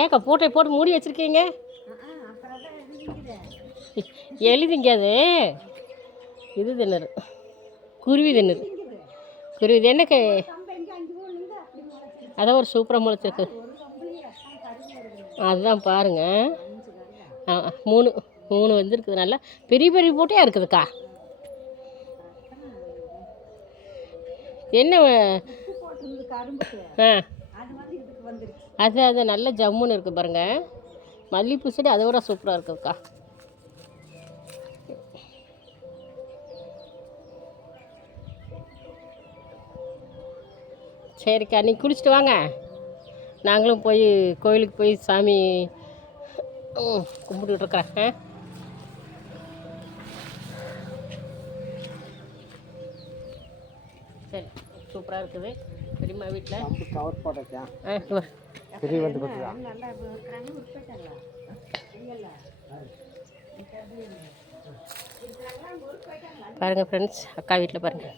ஏக்கா பூட்டை போட்டு மூடி வச்சுருக்கீங்க? எழுதிங்க அது இது தின்னரு குருவி தின்னரு குருவி இது என்னக்கு அதான் ஒரு சூப்பராக முளைச்சிருக்கு. அதுதான் பாருங்கள். மூணு மூணு வந்துருக்குது. நல்லா பெரிய பெரிய பூட்டையாக இருக்குதுக்கா. என்ன அது அது நல்ல ஜம்முன்னு இருக்குது பாருங்கள். மல்லிகைப்பூ செடி அதை விட சூப்பராக இருக்குதுக்கா. சரிக்கா, நீங்கள் குளிச்சுட்டு வாங்க. நாங்களும் போய் கோயிலுக்கு போய் சாமி கும்பிட்டுட்டு இருக்கிறேன். சரி, சூப்பராக இருக்குது. பெரியம்மா வீட்டில் கவர் போட்டா பாருங்கள் ஃப்ரெண்ட்ஸ், அக்கா வீட்டில் பாருங்கள்.